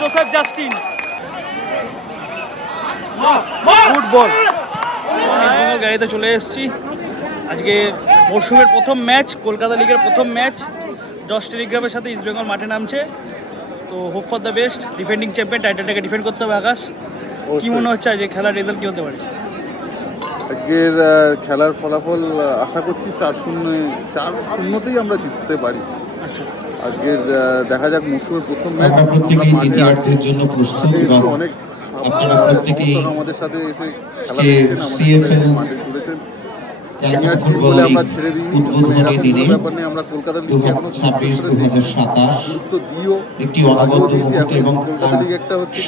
Joseph Justin. Football গাড়িতে চলে এসেছি। আজকে মরশুমের প্রথম ম্যাচ, কলকাতা লিগের প্রথম ম্যাচ জস টেলিগ্রাফের সাথে ইস্ট বেঙ্গল মাঠে নামছে। তো hope for the best, defending champion টাইটেলটাকে ডিফেন্ড করতে হবে। আকাশ, কি মনে হচ্ছে যে খেলার রেজাল্ট কী হতে পারে? আজকের খেলার ফলাফল আশা করছি 4-0তেই আমরা জিততে পারি। আচ্ছা, আজকের দেখা যাক, মরশুমের প্রথম ম্যাচ, আমরা মাঠে আছি, অনেক সমর্থক আমাদের সাথে এসে খেলা দেখছেন, আমাদের সাথে মাঠে জুড়েছেন। সিনিয়র টিম বলে আমরা ছেড়ে দিই, এরকম কোনো ব্যাপার নেই। আমরা কলকাতা লিগকে এখনো গুরুত্ব দিও, আগেও দিয়েছি, এখন কলকাতা লিগ একটা হচ্ছে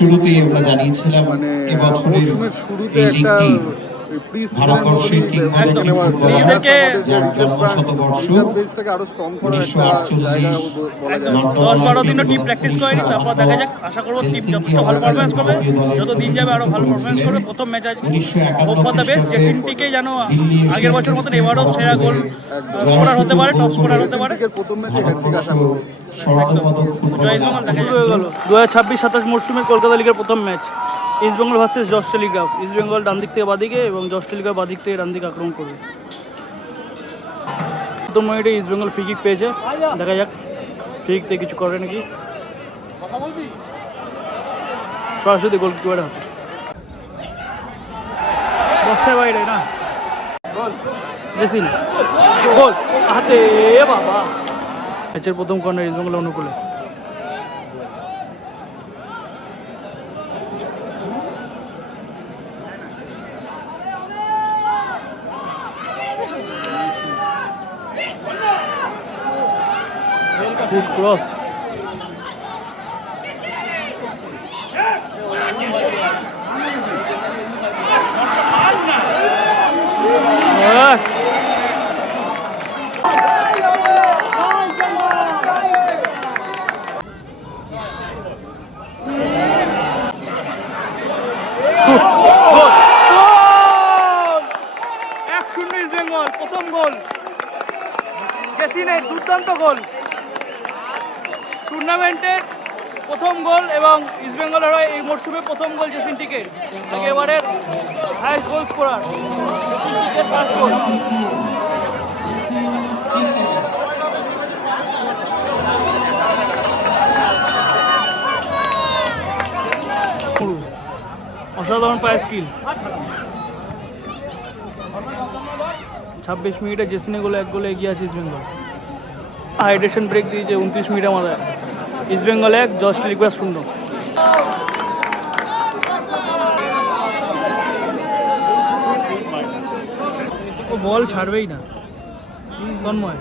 মানে মরশুমের শুরুতে একটা আরো স্ট্রং করার একটা জায়গা বলা যায়। 10-12 দিনও টিম প্র্যাকটিস করেনি, তারপর দেখা যাক। আশা করবো টিম যথেষ্ট ভালো পারফরমেন্স করবে, যত দিন যাবে আরো ভালো পারফরমেন্স করবে। প্রথম ম্যাচ আজকে হোপ ফর দ্য বেস্ট, জেসিনটিকে যেন আগের বছর মতন এবারও সেরা গোল স্কোরার হতে পারে, টপ স্কোরার হতে পারে। প্রথম ম্যাচে হ্যাটট্রিক আশা করছি। জয় ইস্ট বেঙ্গল দেখা হয়ে গেল 2026-27 মরশুমের কলকাতা লিগের প্রথম ম্যাচ ইস্ট বেঙ্গল ভার্সেস জস টেলিগ্রাফ। ইস্ট বেঙ্গল ডান দিক থেকে বাদিকে এবং জস টেলিগ্রাফ বাদিক থেকে ডান দিকে আক্রমণ করবে। প্রথম মিনিটে ইস্ট বেঙ্গল ফ্রি কিক পেয়েছে, দেখা যাক ফ্রি কিক থেকে কিছু করে নাকি। সরাসরি গোলকিপারের হাতে, বক্সের বাইরে না, জেসিন গোল হাতে। বাবা, ম্যাচের প্রথম কর্নার ইস্ট বেঙ্গল অনুকূলে। Good cross. প্রথম গোল জেসিনের, দুর্দান্ত গোল, টুর্নামেন্টের প্রথম গোল এবং ইস্ট বেঙ্গলের হয়ে এই মরশুমে প্রথম গোল জেসিনটিকে। এবারের হাইয়েস্ট গোল স্কোরার, ফার্স্ট গোল। অসাধারণ পায়ের স্কিল। 26 মিনিটে জেসিনে গোলে 1 গোলে এগিয়ে আছে ইস্ট বেঙ্গল। হাইড্রেশন ব্রেক দিয়েছে 29 মিনিটের মাথায়। ইস্ট বেঙ্গল 1, জস টেলিগ্রাফ 0। ও বল ছাড়বেই না তন্ময়।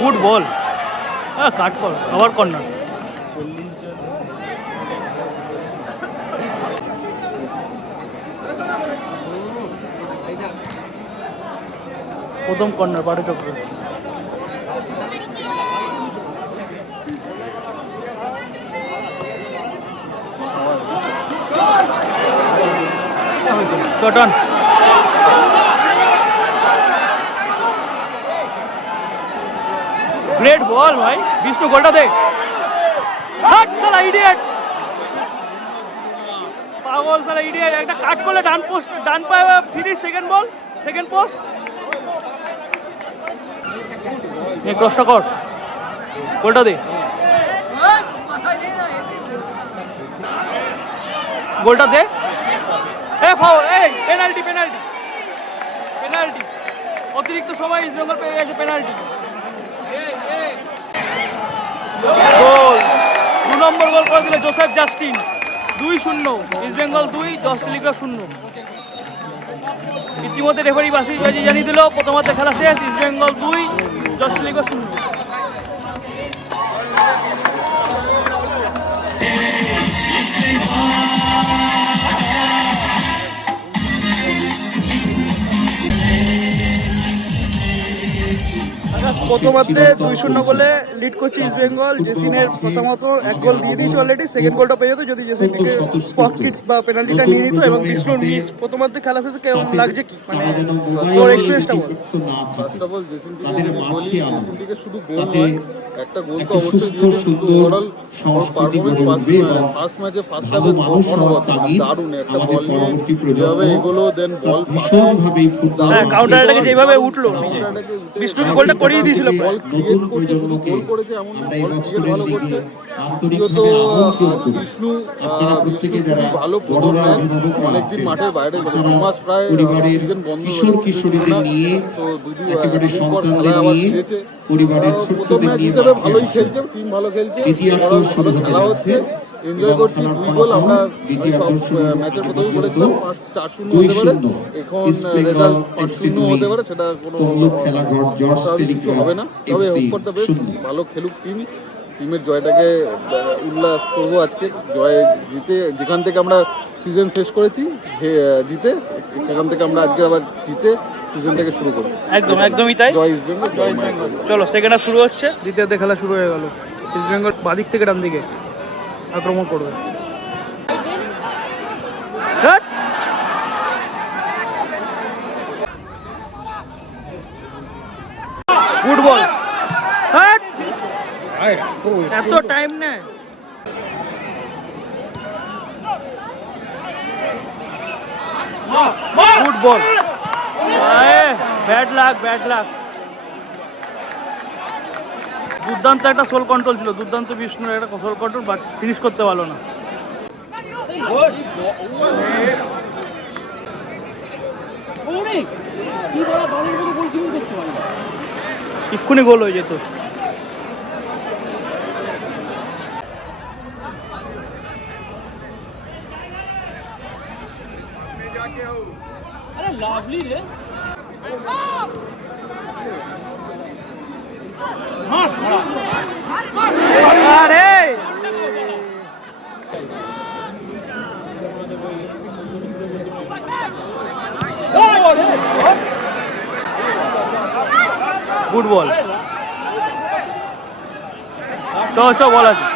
গুড বল, হ্যাঁ কাট কর, আবার কর্নার। প্রথম কর্নার পাটু চক্র। চটন গ্রেট বল ভাই, বিষ্ণু গোলটা দে। সালা ইডিয়েট, পাগল সালা ইডিয়েট। একটা কাট করলে ডান পোস্ট, ডান পায়ে ফিনিশ, সেকেন্ড বল, সেকেন্ড পোস্ট। এই ক্রসটা কর, গোলটা দে, গোলটা দে। এ ফাউল, এই পেনাল্টি, পেনাল্টি, পেনাল্টি। অতিরিক্ত সময় ইস্ট বেঙ্গল পেয়ে গেছে পেনাল্টি। গোল, 2 নম্বর গোল করে দিলে জোসেফ জাস্টিন। 2-0, ইস্ট বেঙ্গল 2, জস টেলিগ্রাফ 0। ইতিমধ্যে রেফারি বাজি জানিয়ে দিল প্রথমার্ধে খেলা শেষ। ইস্ট বেঙ্গল 2, জস টেলিগ্রাফ 0। প্রথমার্ধে 2-0 গোলে লিড করছে ইস্ট বেঙ্গল। জেসিনের প্রথমত এক গোল দিয়ে দিয়েছে অলরেডি, সেকেন্ড গোলটা পেয়ে যেত যদি জেসিনকে স্পট কিক বা পেনাল্টিটা নিয়ে নিত। এবং বিষ্ণুর মিস প্রথমার্ধে খেলা শেষে কেমন লাগছে কি, মানে ওর এক্সপিরিয়েন্সটা বল। ফার্স্ট অফ অল জেসিনকে শুধু গোল নয়, একটা গোল তো অবশ্যই দিয়েছে, শুধু ওভারঅল পারফরমেন্স ফার্স্ট ম্যাচে ফার্স্ট হাফে দারুণ একটা বল নিয়ে যেভাবে এগুলো দেন বল হ্যাঁ, কাউন্টার অ্যাটাকে যেভাবে উঠলো বিষ্ণুকে গোলটা করিয়ে দিয়েছিল। বল ক্রিয়েট করছে, শুধু গোল করেছে এমন না, বল ক্রিয়েট ভালো করছে। দ্বিতীয়ত বিষ্ণু ভালো প্রথম ম্যাচ, অনেকদিন মাঠের বাইরে গেল, 2 মাস প্রায় সিজন বন্ধ হয়ে তো দুদিন পর খেলা আবার ফিরেছে। প্রথম ম্যাচ হিসেবে ভালোই খেলছে, টিম ভালো খেলছে, ভালো খেলা হচ্ছে, এনজয় করছি। 2 গোল আমরা সব ম্যাচের প্রথমেই বলেছিলাম 4-0 হতে পারে, এখন রেজাল্ট 5-0 হতে পারে, সেটা কোনো কিছু হবে না। তবে হোপ করতে বেশ ভালো খেলুক টিমের জয়টাকে উল্লাস করবো আজকে। জয় জিতে যেখান থেকে আমরা সিজন শেষ করেছি জিতে, সেখান থেকে আমরা আজকে আবার জিতে সিজনটাকে শুরু করবো। একদমই তাই। জয় ইস্ট বেঙ্গল, জয় ইস্ট বেঙ্গল। চলো সেকেন্ড হাফ শুরু হচ্ছে, দ্বিতীয়ার্ধে খেলা শুরু হয়ে গেল। ইস্ট বেঙ্গল বাদিক থেকে ডান দিকে আক্রমণ করবে। Good ball. এত টাইম নেই। Good ball. Bad luck. দুর্দান্ত একটা সোল কন্ট্রোল ছিল, দুর্দান্ত বিষ্ণুর একটা সোল কন্ট্রোল, বাট ফিনিশ করতে পারলো না। এক্ষুনি গোল হয়ে যেত। লাভলি রে, আরে গুড বল। চ বল আছে,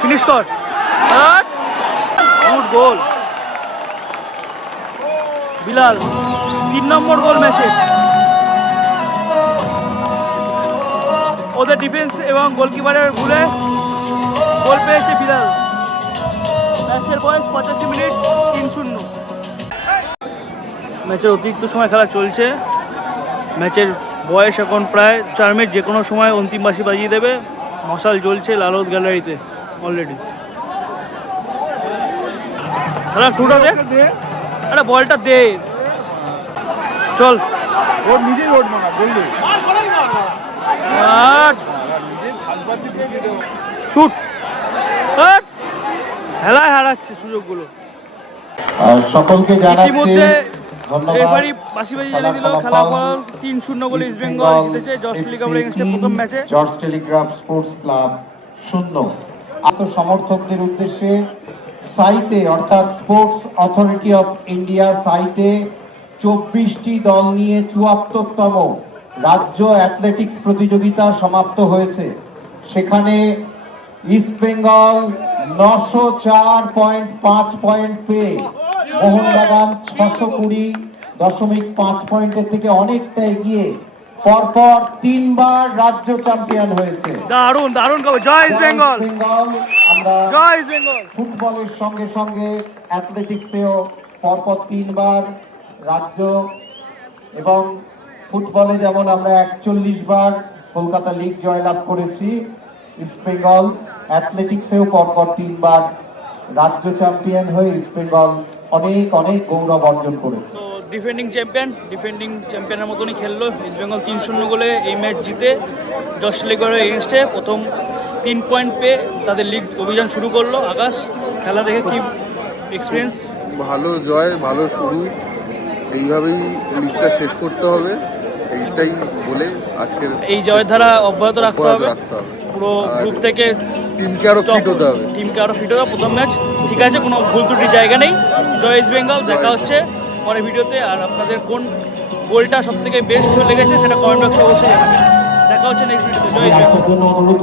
ফিনিশ কর। গুড গোল বিলাল, 3 নম্বর গোল ম্যাচে। ওদের ডিফেন্স এবং গোলকিপারের ভুলে গোল পেয়েছে বিলাল। ম্যাচের বয়স 85 মিনিট, 3-0। ম্যাচের অতিরিক্ত সময় খেলা চলছে। ম্যাচের বয়স এখন প্রায় 4 মিনিট, যে কোনো সময় অন্তিম বাঁশি বাজিয়ে দেবে। মশাল জ্বলছে লালদ গ্যালারিতে অলরেডি। খেলা শুরু হবে, আরে বলটা দে, চল। ওর নিজেই ওর মারা বললি শুট, খেলায় হারাচ্ছে সুযোগগুলো। সকলকে জানাচ্ছি ধন্যবাদ। বাঁশি বাজিয়ে দিল। খেলা ফল 3-0 গোলে ইস্ট বেঙ্গল জিতেছে জর্জ টেলিগ্রাফ এগেইনস্টে প্রথম ম্যাচে। George Telegraph sports club 0। আত্মসমর্থকদের উদ্দেশ্যে সাইটে অর্থাৎ স্পোর্টস অথরিটি অফ ইন্ডিয়া সাইটে 24টি দল নিয়ে 74তম রাজ্য অ্যাথলেটিক্স প্রতিযোগিতা সমাপ্ত হয়েছে। সেখানে ইস্ট বেঙ্গল 904.5 পয়েন্ট পেয়ে মোহনবাগান 620.5 পয়েন্টের থেকে অনেকটা এগিয়ে পরপর 3 বার রাজ্য চ্যাম্পিয়ন হয়েছে। দারুণ জয় ইস্ট বেঙ্গল। আমরা জয় ইস্ট বেঙ্গল। ফুটবলের সঙ্গে সঙ্গে অ্যাথলেটিক্সেও পরপর 3 বার রাজ্য, এবং ফুটবলে যেমন আমরা 41 বার কলকাতা লিগ জয়লাভ করেছি, ইস্ট বেঙ্গল অ্যাথলেটিক্সেও পরপর 3 বার রাজ্য চ্যাম্পিয়ন হয়ে ইস্ট বেঙ্গল অনেক গৌরব অর্জন করেছে। তো ডিফেন্ডিং চ্যাম্পিয়নের মতনই খেললো ইস্ট বেঙ্গল 3-0 গোলে এই ম্যাচ জিতে জর্জ টেলিগ্রাফ এগেইনস্টে প্রথম 3 পয়েন্ট পেয়ে তাদের লিগ অভিযান শুরু করলো। আকাশ, খেলা দেখে কি এক্সপিরিয়েন্স? ভালো জয়, ভালো শুরু, এইভাবেই লিগটা শেষ করতে হবে, এইটাই বলে আজকের এই জয়ের ধারা অব্যাহত রাখতে হবে। পুরো গ্রুপ থেকে টিমকে আরো ফিট হতে হবে। প্রথম ম্যাচ ঠিক আছে, কোনো ভুল ত্রুটির জায়গা নেই। জয় ইস্ট বেঙ্গল। দেখা হচ্ছে পরে ভিডিওতে। আর আপনাদের কোন গোলটা সব থেকে বেস্ট লেগেছে সেটা কমেন্ট বক্সে অবশ্যই জানাবেন। দেখা হচ্ছে নেক্সট ভিডিওতে। জয় ইস্ট বেঙ্গল। অনুরোধ